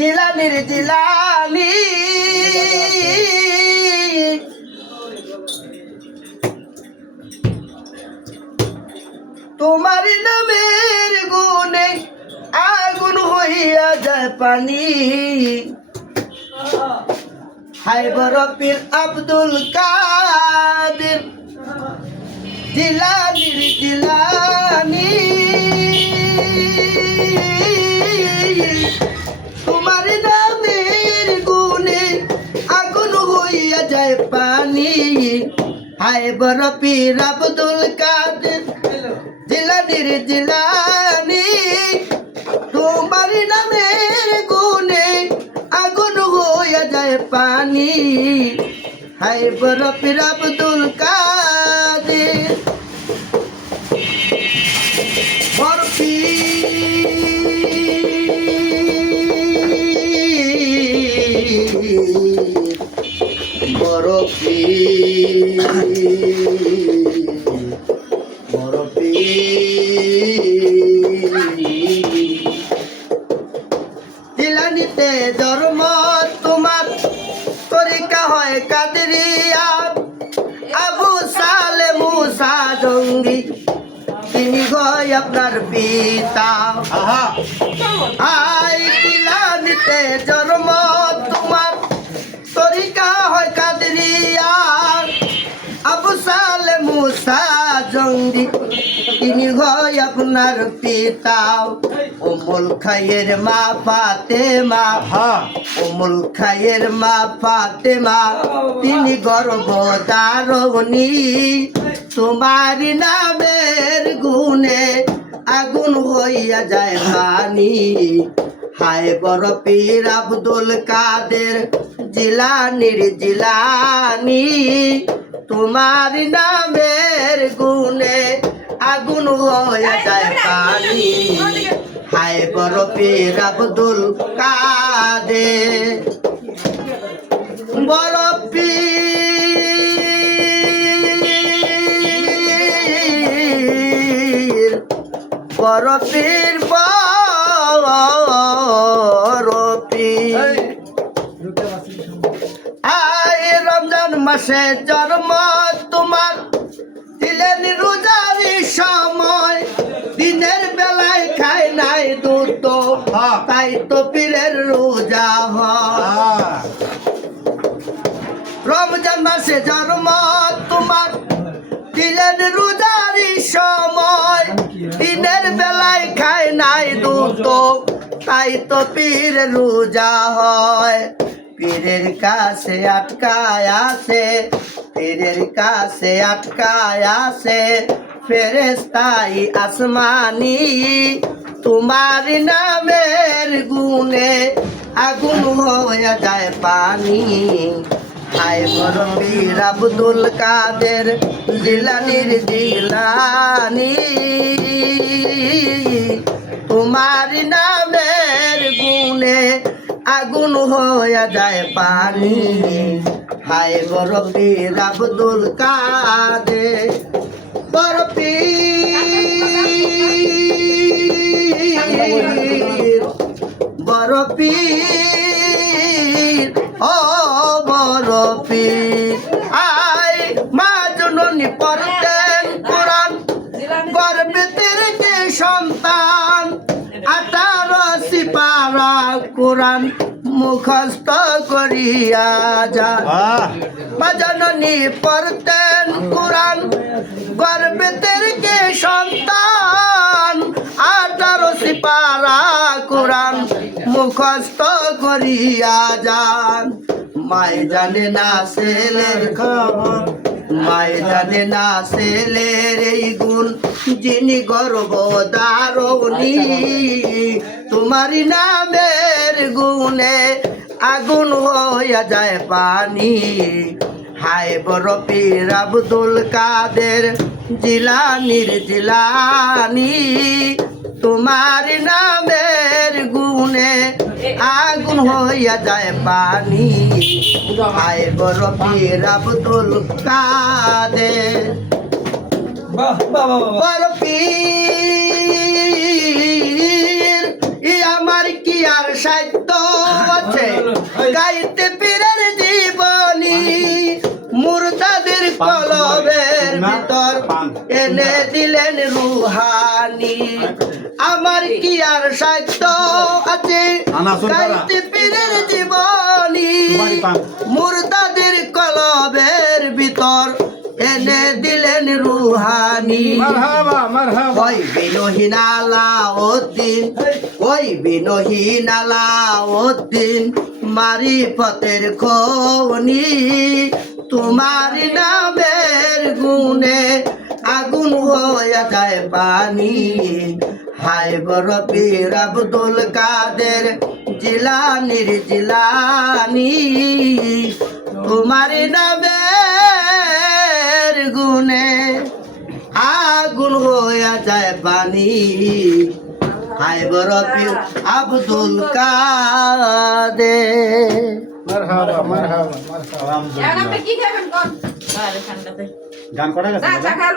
জিলানির জিলানি তোমার নামের গুণে আগুন হইয়া যায় পানি হায়বর পীর আব্দুল কাদের জিলানির জিলানি তোমার নামের গুণে আগুন হইয়া যায় পানি হায়বর পীর আব্দুল কাদের জিলানির জিলানি তোমার নামের গুণে আগুন হইয়া যায় পানি হায়বর পীর আব্দুল কাদের বরফি বরফি বরফি জিলানিতে ধর্ম তোমার তরিকা হয় কাদেরিয়া আবু সালে মুসা জঙ্গি তিনি গয় আপনার পিতা আই জিলানিতে জন্ম তোমার তরিকা হয় কাদেরিয়া আবু সালে মুসা জঙ্গি তিনি গয় আপনার পিতা উম্মুল খায়ের মা ফাতেমা উম্মুল খায়ের মা ফাতেমা তিনি গর্ভধারিণী তোমার নামের গুণে আগুন হইয়া যায় পানি হায়বর পীর আব্দুল কাদের জিলানির জিলানি তোমার নামের গুণে আগুন হইয়া যায় পানি হায়বর পীর আব্দুল কাদের বড় পীর বড় পীর বড় পীর আয় রমজান মাসে জন্ম তোমার দিলেন রোজারি সময় দিনের বেলায় খায় নাই দুধ তাই তো পীরের রোজা হয় রমজান মাসে জন্ম তোমার দিলেন রোজারি সময় দিনের বেলায় খায় নাই দুধ তাই তো পীরের রোজা হয় পীরের কাছে আটকায় আছে পীরের কাছে আটকায় আছে ফেরেশতাই আসমানি তোমার নামের গুণে আগুন হয়ে যায় পানি হায়বর পীর আব্দুল কাদের জিলানির জিলানি তোমার নামের গুণে আগুন হয়ে যায় পানি হায়বর পীর আব্দুল কাদের বড় পীর বড় পীর ও বড় পীর আই মা জননী পড়তেন কোরআন গর্ভে থেকে সন্তান 18 সিপারা কোরআন মুখস্থ করিয়া যান মা জননী পড়তেন কোরআন গর্ভে থেকে সন্তান 18 সিপারা কোরআন মুখস্থ করিয়া যান মায় জানে না ছেলের খবর মায় জানে না ছেলের এই গুণ যিনি গর্ভধারিণী তোমার নামের গুণে আগুন হইয়া যায় পানি হায়বর পীর আব্দুল কাদের জিলানির জিলানি তোমার নামের গুণে আগুন হইয়া যায় পানি হায়বর পীর আব্দুল কাদের বড় পীর আমার কি আর সাধ্য ভিতর এনে দিলেন রুহানি আমার কি আর সাহিত্য আছে গাইতে পীরের জীবনী মুর্দাদের কলবের ভিতর এনে দিলেন রুহানি ওই বিনহীন আলাউদ্দিন ওই বিনহীন আলাউদ্দিন মারিফতের খনি তোমার নামের গুণে আগুন হয়ে যায় পানি হায় বড় পীর আব্দুল কাদের জিলানির জিলানি তোমার নামের গুণে আগুন হয়ে যায় পানি হায় বড় পীর আব্দুল কাদের মারহাবা মারহাবা মারহাবা এখন আপনি কি খাবেন কোন? গান করা গেছে